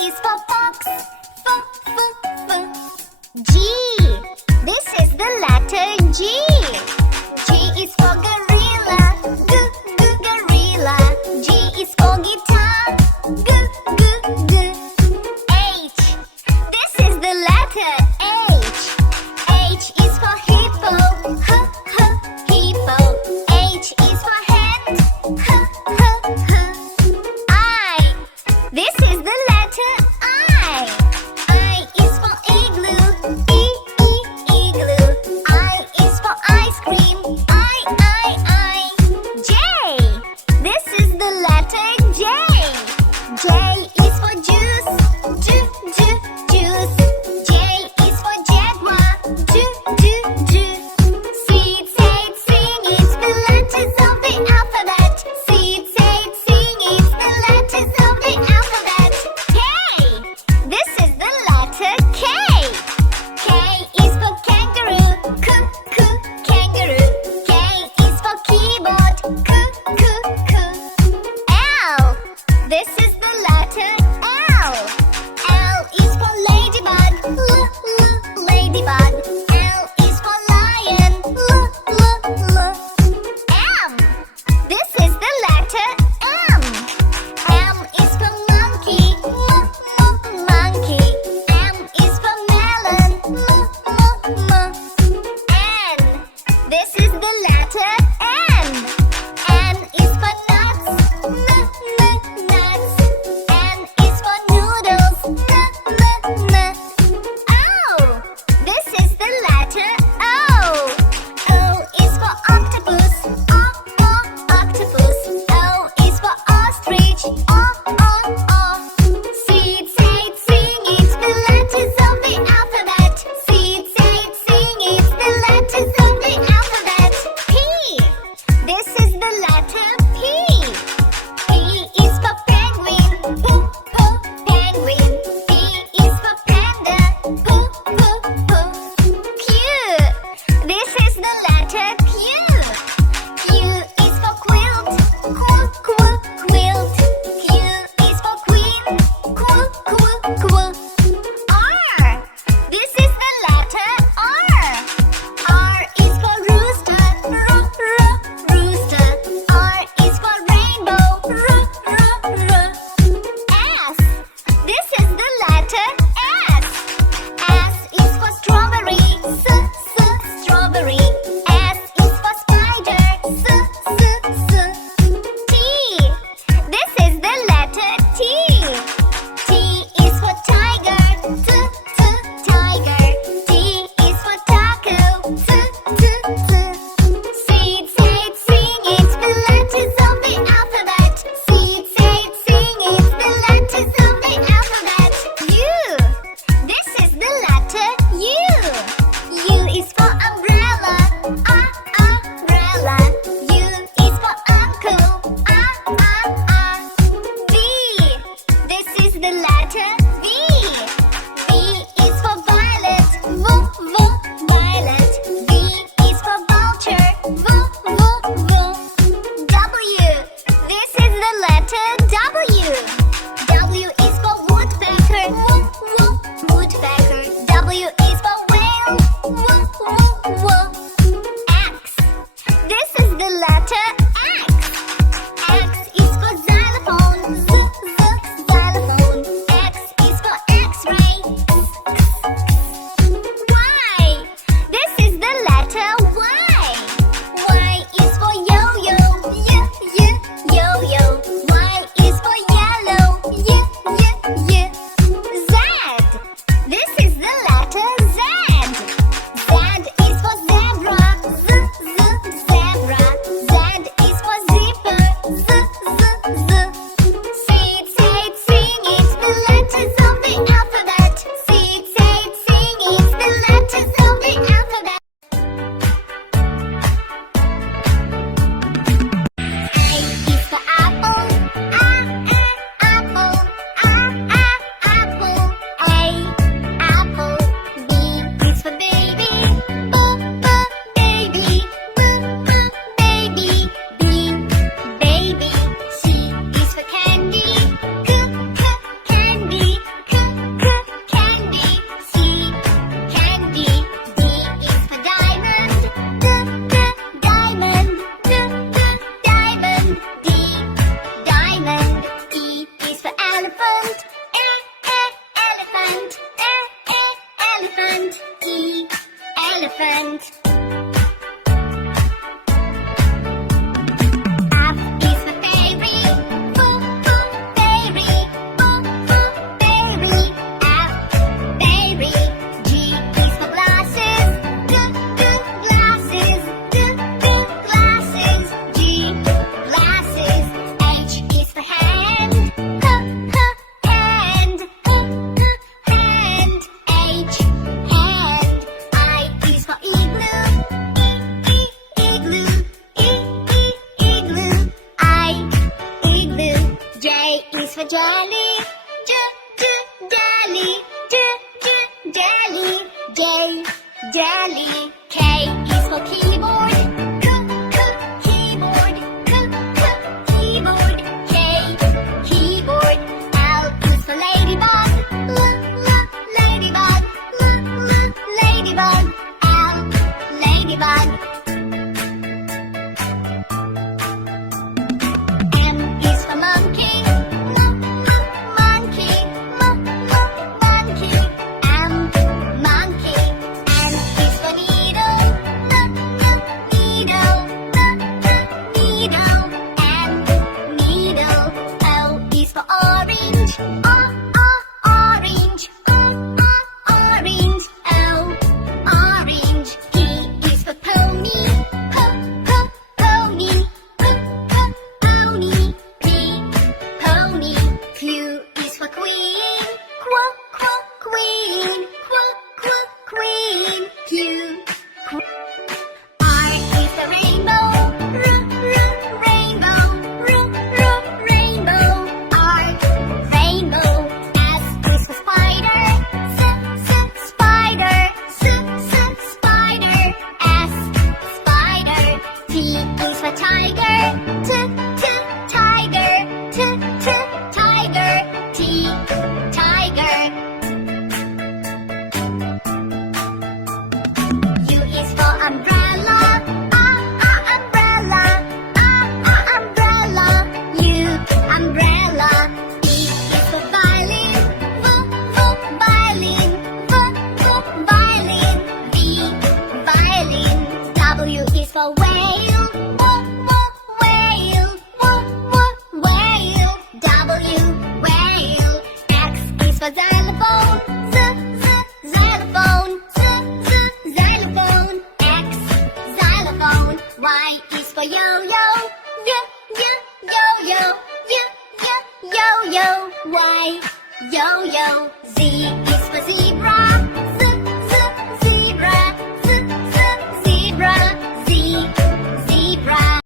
is for fox. G. This is the letter G. G is for gorilla. Gorilla. G is for guitar. G. H. This is the letter H. H is for hippo. Hippo. H is for hand. I. This is the letter I. I is for igloo. Igloo. I is for ice cream. I. J. This is the letter J. J is for juice. Juice. J is for jaguar. Ju. Seed, said, sing is the letters of the alphabet. Seed, said, sing is the letters of the alphabet. K. This is the letter K. K is for kangaroo. Kangaroo. K is for keyboard. L. This is the letter L. L is for ladybug. Ladybug. L is for lion. M. This is the letter M. M is for monkey. Monkey. M is for melon. N. This is the letter N. N is for nuts. Nuts. is for jelly. Jelly. Jelly. Jelly. K is for keyboard. Keyboard. Keyboard. K, keyboard. L is for ladybug. Ladybug. Ladybug. L, ladybug. M is for monkey. Monkey. Monkey. M, monkey. N is for needle. Needle. Needle. N, needle. O is for orange. Orange. Orange. O, orange. P is for pony. Pony. Pony. P, pony. Q is for queen. Queen. Queen. Q. R is for rainbow. Rainbow. Rainbow. R, rainbow. S is for spider. Spider. Spider. S, spider. T is for tiger. Tiger. Tiger. T, tiger. U is for umbrella. Umbrella. Umbrella. U, umbrella. V is for violin. Violin. Violin. V, violin. W is for whale. Whale. Whale. W, whale. X is for xylophone. Xylophone. Xylophone. X, xylophone. Y is for yo-yo. Yo-yo. Y, yo-yo. Z